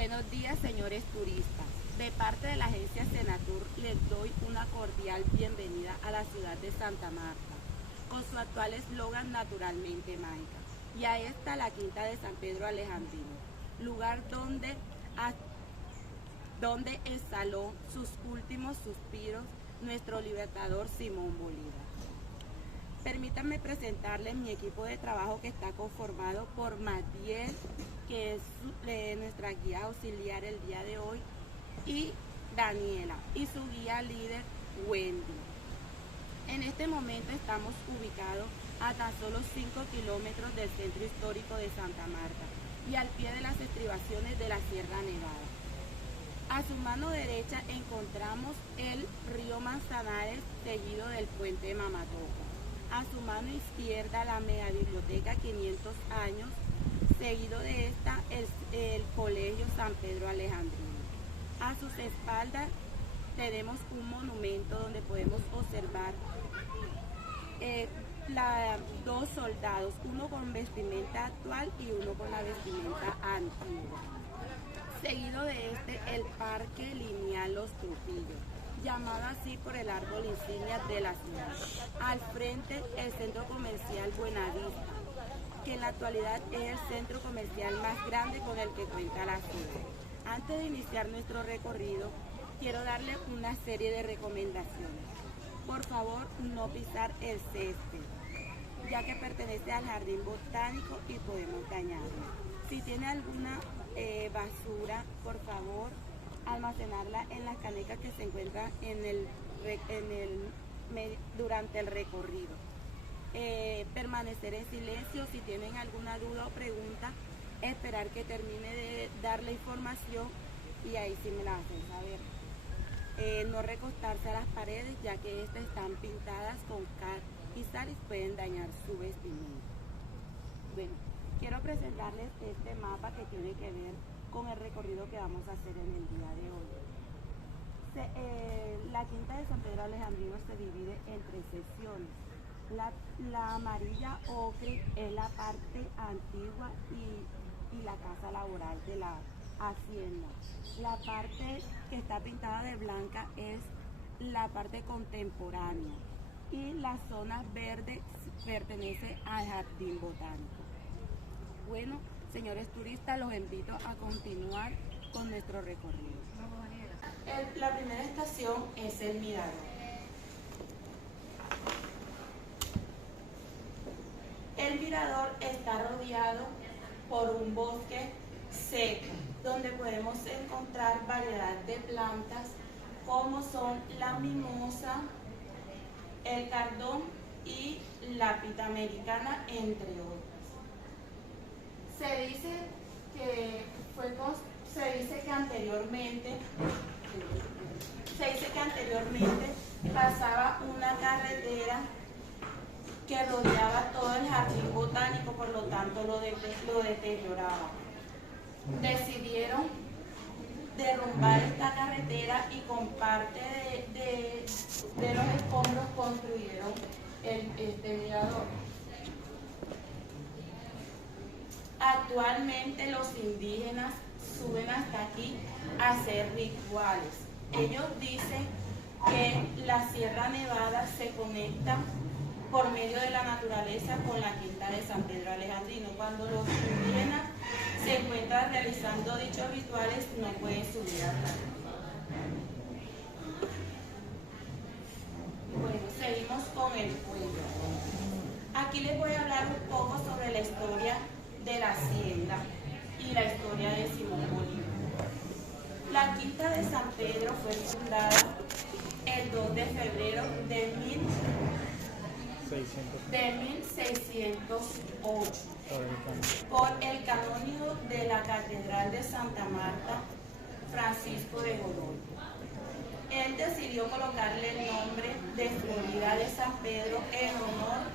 Buenos días, señores turistas. De parte de la agencia Senatur les doy una cordial bienvenida a la ciudad de Santa Marta, con su actual eslogan Naturalmente Mágica. Y a esta la Quinta de San Pedro Alejandrino, lugar donde exhaló sus últimos suspiros nuestro libertador Simón Bolívar. Permítanme presentarles mi equipo de trabajo, que está conformado por Matiel, que es nuestra guía auxiliar el día de hoy, y Daniela, y su guía líder, Wendy. En este momento estamos ubicados a tan solo 5 kilómetros del centro histórico de Santa Marta y al pie de las estribaciones de la Sierra Nevada. A su mano derecha encontramos el río Manzanares, seguido del puente Mamatoca. A su mano izquierda la mega biblioteca 500 años, seguido de esta el colegio San Pedro Alejandrino. A sus espaldas tenemos un monumento donde podemos observar dos soldados, uno con vestimenta actual y uno con la vestimenta antigua. Seguido de el Parque Lineal Los Trujillos, llamado así por el árbol insignia de la ciudad. Al frente, el centro comercial Buenavista, que en la actualidad es el centro comercial más grande con el que cuenta la ciudad. Antes de iniciar nuestro recorrido, quiero darle una serie de recomendaciones. Por favor, no pisar el césped, ya que pertenece al jardín botánico y podemos dañarlo. Si tiene alguna basura, por favor, almacenarla en las canecas que se encuentran durante el recorrido. Permanecer en silencio. Si tienen alguna duda o pregunta, esperar que termine de dar la información y ahí sí me la hacen saber. No recostarse a las paredes, ya que estas están pintadas con cal y sal y pueden dañar su vestimenta. Bueno, quiero presentarles este mapa que tiene que ver con el recorrido que vamos a hacer en el día de hoy. La Quinta de San Pedro Alejandrino se divide en 3 secciones. La amarilla ocre es la parte antigua y la casa laboral de la hacienda. La parte que está pintada de blanca es la parte contemporánea y la zona verde pertenece al jardín botánico. Bueno, señores turistas, los invito a continuar con nuestro recorrido. La primera estación es el mirador. El mirador está rodeado por un bosque seco, donde podemos encontrar variedad de plantas como son la mimosa, el cardón y la pita americana, entre otras. Se dice que anteriormente pasaba una carretera que rodeaba todo el jardín botánico, por lo tanto lo deterioraba. Decidieron derrumbar esta carretera y con parte de los escombros construyeron este mirador. Actualmente los indígenas suben hasta aquí a hacer rituales. Ellos dicen que la Sierra Nevada se conecta por medio de la naturaleza con la Quinta de San Pedro Alejandrino. Cuando los indígenas se encuentran realizando dichos rituales, no pueden subir hasta aquí. Bueno, seguimos con el pueblo. Aquí les voy a hablar un poco sobre la historia de la hacienda y la historia de Simón Bolívar. La Quinta de San Pedro fue fundada el 2 de febrero de 1608 por el canónigo de la Catedral de Santa Marta, Francisco de Godoy. Él decidió colocarle el nombre de Florida de San Pedro en honor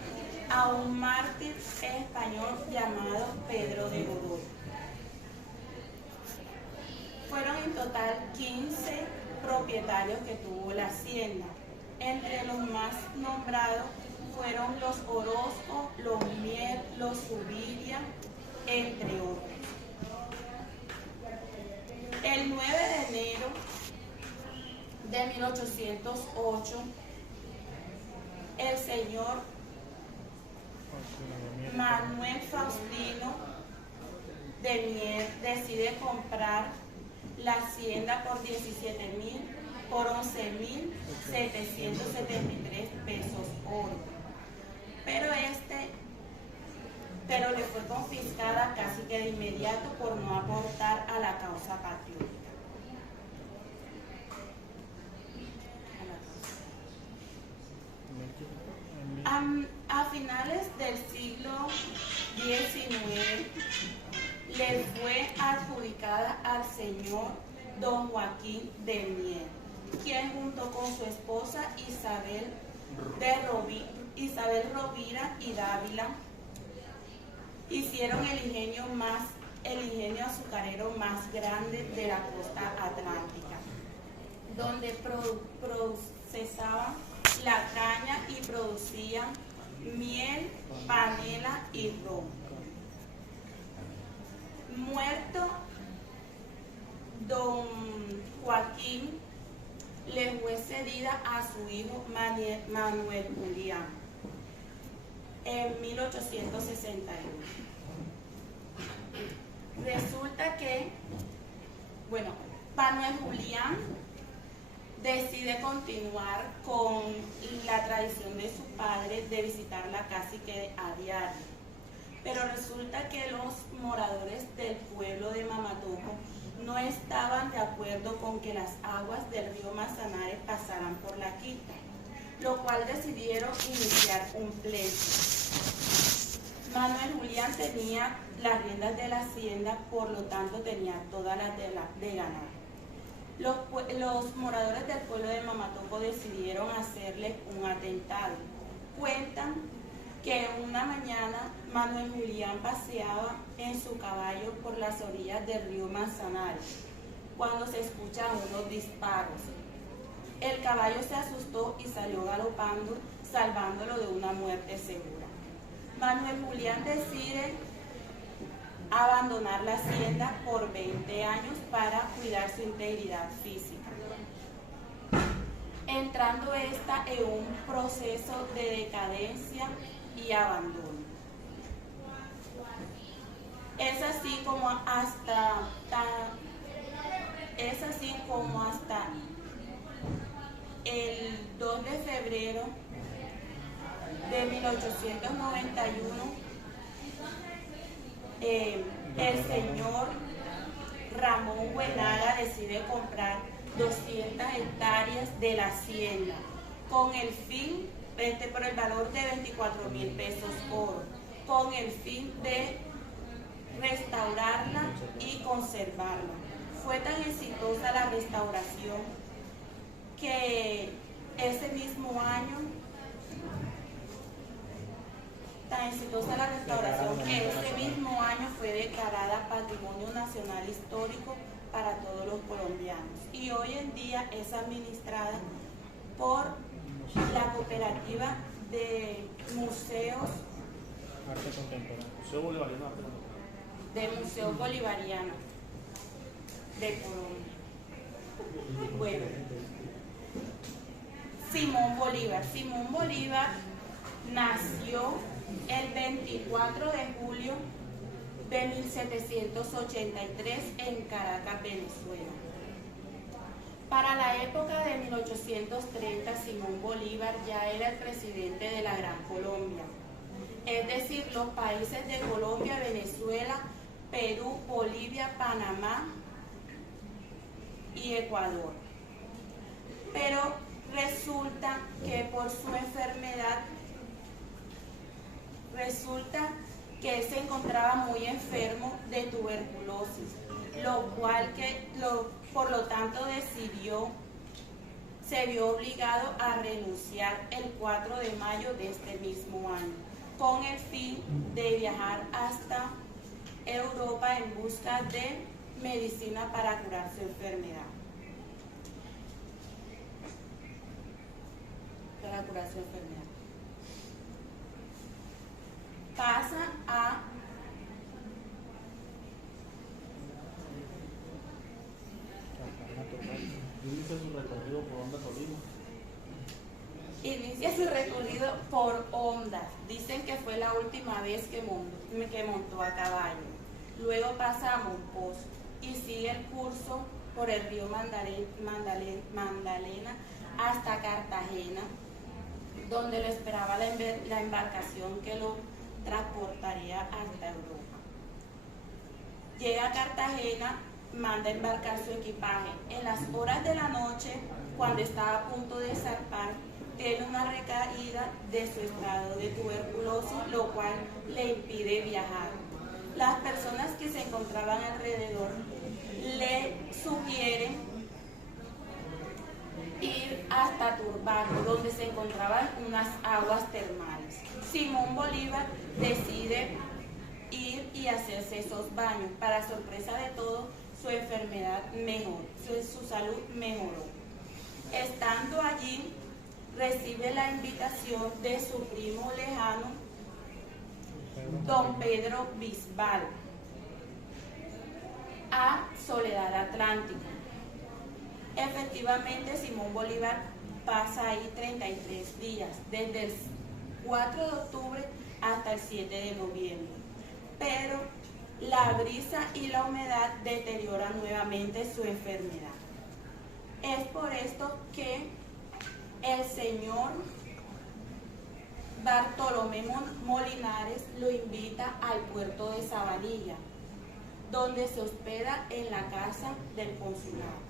a un mártir español llamado Pedro de Godoy. Fueron en total 15 propietarios que tuvo la hacienda. Entre los más nombrados fueron los Orozco, los Mier, los Zuviria, entre otros. El 9 de enero de 1808, el señor Manuel Faustino de Mier decide comprar la hacienda por 17.000 por 11.773 pesos oro. Pero le fue confiscada casi que de inmediato por no aportar a la causa patriótica. A finales del siglo XIX le fue adjudicada al señor don Joaquín de Mier, quien junto con su esposa Isabel Rovira y Dávila hicieron el ingenio azucarero más grande de la costa atlántica, donde procesaban la caña y producían miel, panela y ron. Muerto don Joaquín, le fue cedida a su hijo Manuel Julián en 1861. Resulta que, Manuel Julián decide continuar con la tradición de su padre de visitarla casi que a diario. Pero resulta que los moradores del pueblo de Mamatoco no estaban de acuerdo con que las aguas del río Manzanares pasaran por la quinta, lo cual decidieron iniciar un pleito. Manuel Julián tenía las riendas de la hacienda, por lo tanto tenía todas las de ganar. Los moradores del pueblo de Mamatoco decidieron hacerle un atentado. Cuentan que una mañana Manuel Julián paseaba en su caballo por las orillas del río Manzanares cuando se escuchan unos disparos. El caballo se asustó y salió galopando, salvándolo de una muerte segura. Manuel Julián decide abandonar la hacienda por 20 años para cuidar su integridad física, entrando esta en un proceso de decadencia y abandono. Es así como hasta el 2 de febrero de 1891 el señor Ramón Buenaga decide comprar 200 hectáreas de la hacienda con el fin, por el valor de 24.000 pesos oro, con el fin de restaurarla y conservarla. Fue tan exitosa la restauración que ese mismo año fue declarada Patrimonio Nacional Histórico para todos los colombianos, y hoy en día es administrada por la Cooperativa de Museos Bolivariano de Colombia. Bueno, Simón Bolívar nació el 24 de julio de 1783 en Caracas, Venezuela. Para la época de 1830, Simón Bolívar ya era el presidente de la Gran Colombia, es decir, los países de Colombia, Venezuela, Perú, Bolivia, Panamá y Ecuador. Pero resulta que por su enfermedad, él se encontraba muy enfermo de tuberculosis, por lo tanto se vio obligado a renunciar el 4 de mayo de este mismo año, con el fin de viajar hasta Europa en busca de medicina para curar su enfermedad. Pasa recorrido por Ondas. Dicen que fue la última vez que montó a caballo. Luego pasa a Monpós y sigue el curso por el río Magdalena hasta Cartagena, donde lo esperaba la embarcación que lo transportaría hasta Europa. Llega a Cartagena, manda embarcar su equipaje. En las horas de la noche, cuando estaba a punto de zarpar, tiene una recaída de su estado de tuberculosis, lo cual le impide viajar. Las personas que se encontraban alrededor le sugieren ir hasta Turbaco, donde se encontraban unas aguas termales. Simón Bolívar decide ir y hacerse esos baños. Para sorpresa de todos, su enfermedad mejoró, su salud mejoró. Estando allí, recibe la invitación de su primo lejano, don Pedro Bisbal, a Soledad Atlántica. Efectivamente, Simón Bolívar pasa ahí 33 días, desde el 4 de octubre hasta el 7 de noviembre. Pero la brisa y la humedad deterioran nuevamente su enfermedad. Es por esto que el señor Bartolomé Molinares lo invita al puerto de Sabanilla, donde se hospeda en la casa del consulado.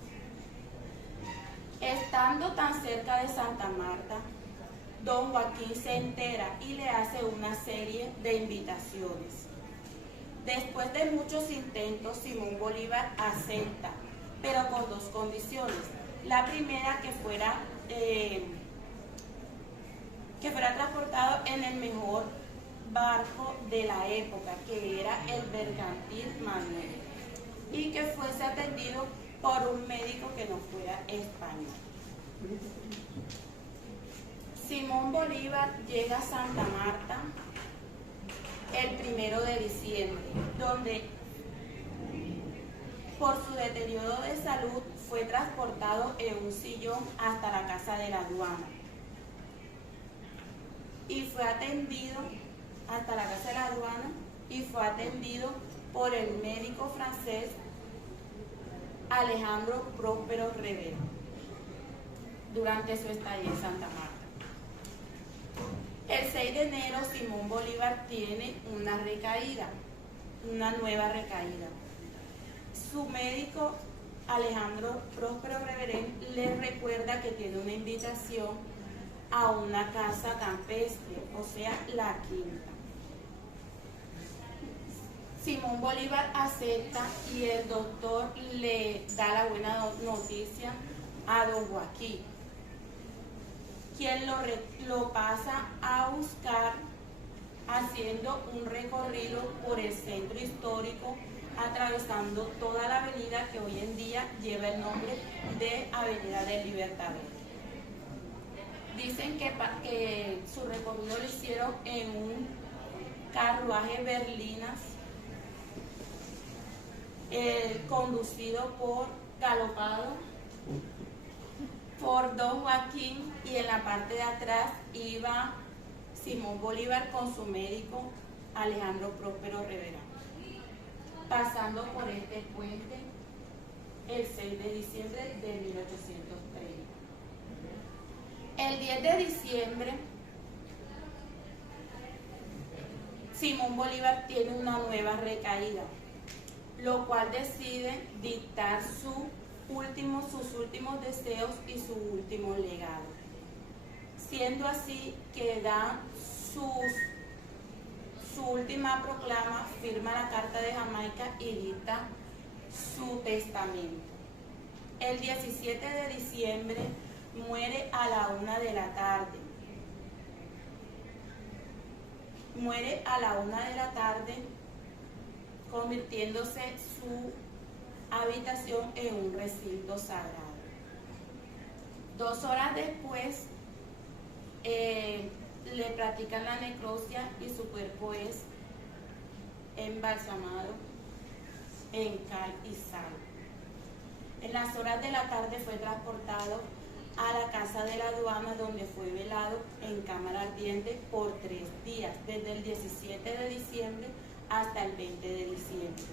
Estando tan cerca de Santa Marta, don Joaquín se entera y le hace una serie de invitaciones. Después de muchos intentos, Simón Bolívar acepta, pero con dos condiciones. La primera, que fuera transportado en el mejor barco de la época, que era el Bergantín Manuel, y que fuese atendido por un médico que no fuera español. Simón Bolívar llega a Santa Marta el 1 de diciembre, donde por su deterioro de salud fue transportado en un sillón hasta la casa de la aduana y fue atendido por el médico francés Alejandro Próspero Rivera durante su estadía en Santa Marta. El 6 de enero Simón Bolívar tiene una nueva recaída. Su médico Alejandro Próspero Reverén le recuerda que tiene una invitación a una casa campestre, o sea, la quinta. Simón Bolívar acepta y el doctor le da la buena noticia a don Joaquín, quien lo pasa a buscar haciendo un recorrido por el centro histórico, atravesando toda la avenida que hoy en día lleva el nombre de Avenida del Libertador. Dicen que su recorrido lo hicieron en un carruaje berlinas conducido galopado por don Joaquín, y en la parte de atrás iba Simón Bolívar con su médico Alejandro Próspero Rivera, pasando por este puente el 6 de diciembre de 1830. El 10 de diciembre, Simón Bolívar tiene una nueva recaída, lo cual decide dictar sus últimos deseos y su último legado, siendo así que da su última proclama, firma la Carta de Jamaica y dicta su testamento. El 17 de diciembre muere a la 1 de la tarde. Muere a la 1 de la tarde, convirtiéndose su habitación en un recinto sagrado. 2 horas después le practican la necropsia y su cuerpo es embalsamado en cal y sal. En las horas de la tarde fue transportado a la casa de la aduana, donde fue velado en cámara ardiente por 3 días, desde el 17 de diciembre hasta el 20 de diciembre.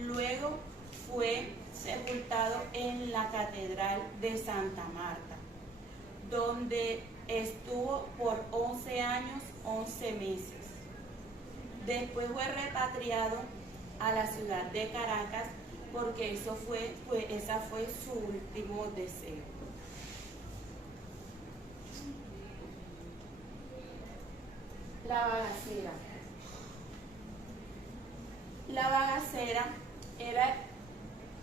Luego fue sepultado en la Catedral de Santa Marta, donde estuvo por 11 años, 11 meses. Después fue repatriado a la ciudad de Caracas, porque esa fue su último deseo. La bagacera. La bagacera era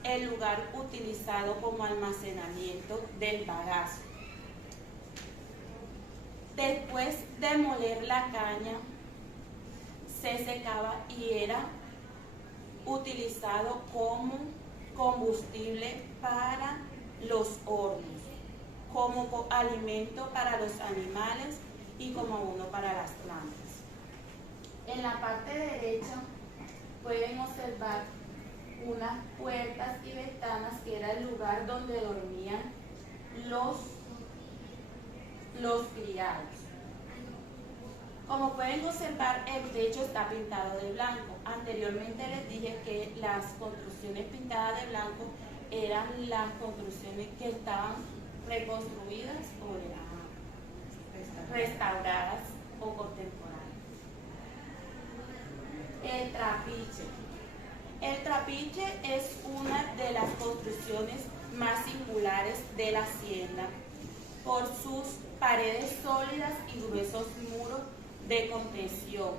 el lugar utilizado como almacenamiento del bagazo. Después de moler la caña, se secaba y era utilizado como combustible para los hornos, como alimento para los animales y como abono para las plantas. En la parte derecha pueden observar unas puertas y ventanas, que era el lugar donde dormían los criados. Como pueden observar, el techo está pintado de blanco. Anteriormente les dije que las construcciones pintadas de blanco eran las construcciones que estaban reconstruidas o eran restauradas o contemporáneas. El trapiche. El trapiche es una de las construcciones más singulares de la hacienda por sus paredes sólidas y gruesos muros de contención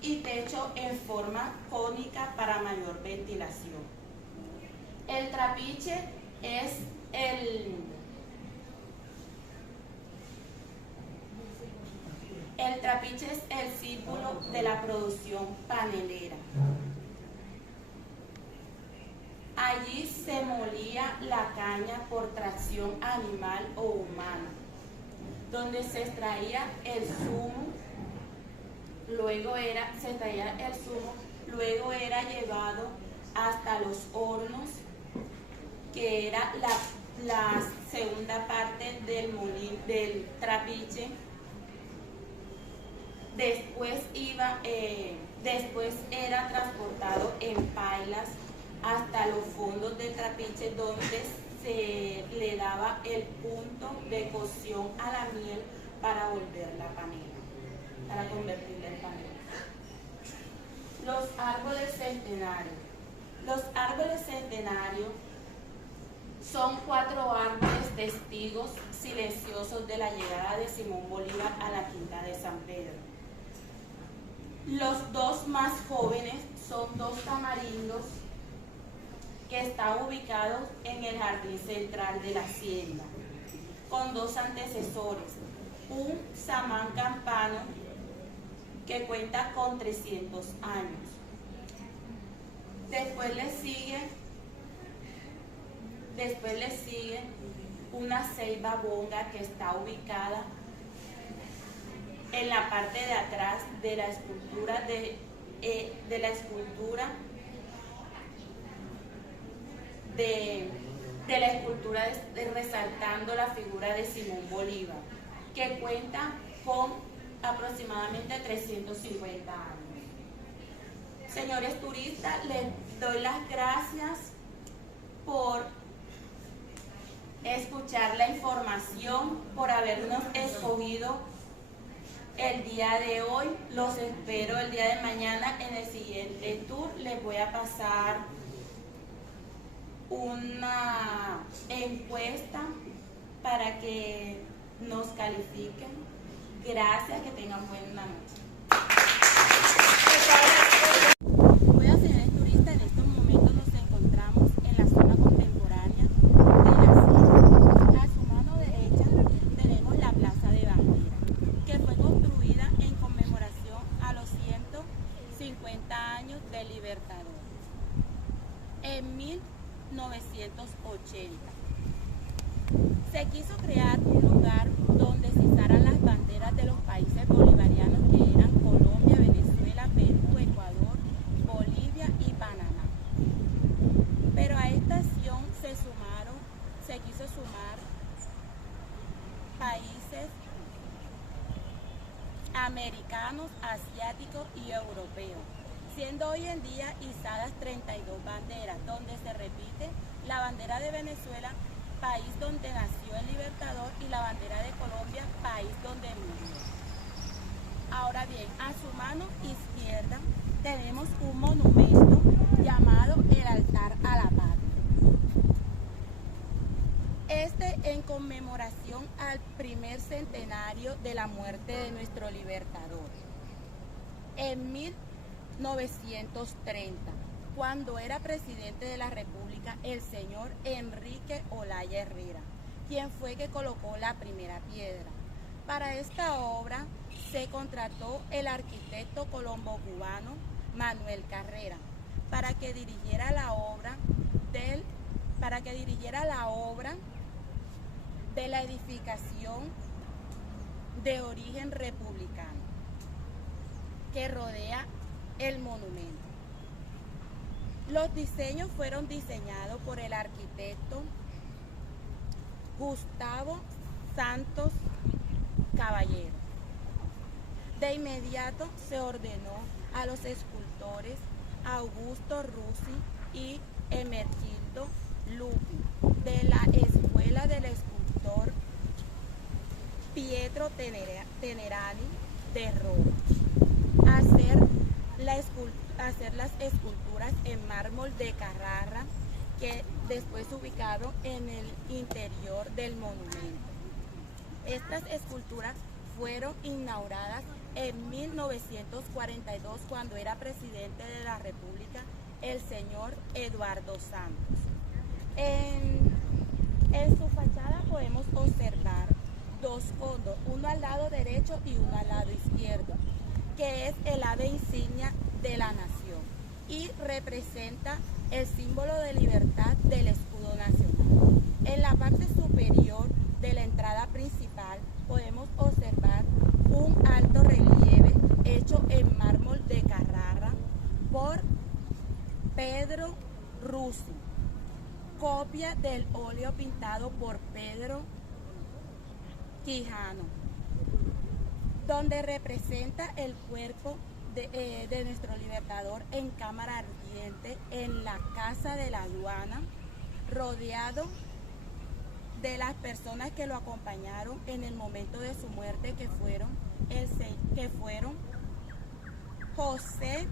y techo en forma cónica para mayor ventilación. El trapiche es el símbolo de la producción panelera. Allí se molía la caña por tracción animal o humana, donde se extraía el zumo, luego era llevado hasta los hornos, que era la segunda parte del trapiche. Después era transportado en pailas hasta los fondos del trapiche, donde se le daba el punto de cocción a la miel para volverla panela, para convertirla en panela. Los árboles centenarios. Los árboles centenarios son 4 árboles testigos silenciosos de la llegada de Simón Bolívar a la Quinta de San Pedro. Los 2 más jóvenes son 2 tamarindos que están ubicados en el jardín central de la hacienda, con 2 antecesores, un samán campano que cuenta con 300 años. Después le sigue una ceiba bonga que está ubicada en la parte de atrás de la escultura resaltando la figura de Simón Bolívar, que cuenta con aproximadamente 350 años. Señores turistas, les doy las gracias por escuchar la información, por habernos escogido el día de hoy. Los espero el día de mañana en el siguiente tour. Les voy a pasar una encuesta para que nos califiquen. Gracias, que tengan buena noche. Buenas, señores turistas, en estos momentos nos encontramos en la zona contemporánea de la ciudad. A su mano derecha tenemos la Plaza de Bandera, que fue construida en conmemoración a los 150 años del Libertador en 1980. Se quiso crear un lugar donde se izaran las banderas de los países bolivarianos, que eran Colombia, Venezuela, Perú, Ecuador, Bolivia y Panamá. Pero a esta acción se quiso sumar países americanos, asiáticos y europeos, siendo hoy en día izadas 32 banderas, donde se repite la bandera de Venezuela, país donde nació el Libertador, y la bandera de Colombia, país donde murió. Ahora bien, a su mano izquierda tenemos un monumento llamado el Altar a la Patria. Este en conmemoración al primer centenario de la muerte de nuestro Libertador. En 1930, cuando era presidente de la República, el señor Enrique Olaya Herrera, quien fue que colocó la primera piedra. Para esta obra se contrató el arquitecto colombo-cubano Manuel Carrera para que dirigiera la obra de la edificación de origen republicano que rodea el monumento. Los diseños fueron diseñados por el arquitecto Gustavo Santos Caballero. De inmediato se ordenó a los escultores Augusto Russi y Emergildo Lupi de la Escuela del Escultor Pietro Tenerani de Roma hacer las esculturas en mármol de Carrara, que después se ubicaron en el interior del monumento. Estas esculturas fueron inauguradas en 1942, cuando era presidente de la República el señor Eduardo Santos. En su fachada podemos observar dos fondos, uno al lado derecho y uno al lado izquierdo, que es el ave insignia de la nación y representa el símbolo de libertad del escudo nacional. En la parte superior de la entrada principal podemos observar un alto relieve hecho en mármol de Carrara por Pedro Russi, copia del óleo pintado por Pedro Quijano, donde representa el cuerpo de nuestro Libertador en cámara ardiente en la Casa de la Aduana, rodeado de las personas que lo acompañaron en el momento de su muerte, que fueron José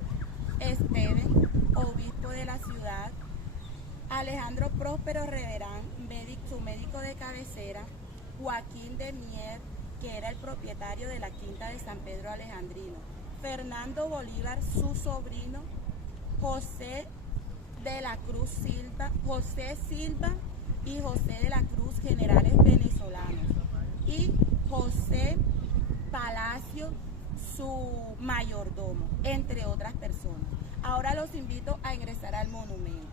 Esteven, obispo de la ciudad, Alejandro Próspero Reverán, su médico de cabecera, Joaquín de Mier, que era el propietario de la quinta de San Pedro Alejandrino, Fernando Bolívar, su sobrino, José de la Cruz Silva, José Silva y José de la Cruz, generales venezolanos, y José Palacio, su mayordomo, entre otras personas. Ahora los invito a ingresar al monumento.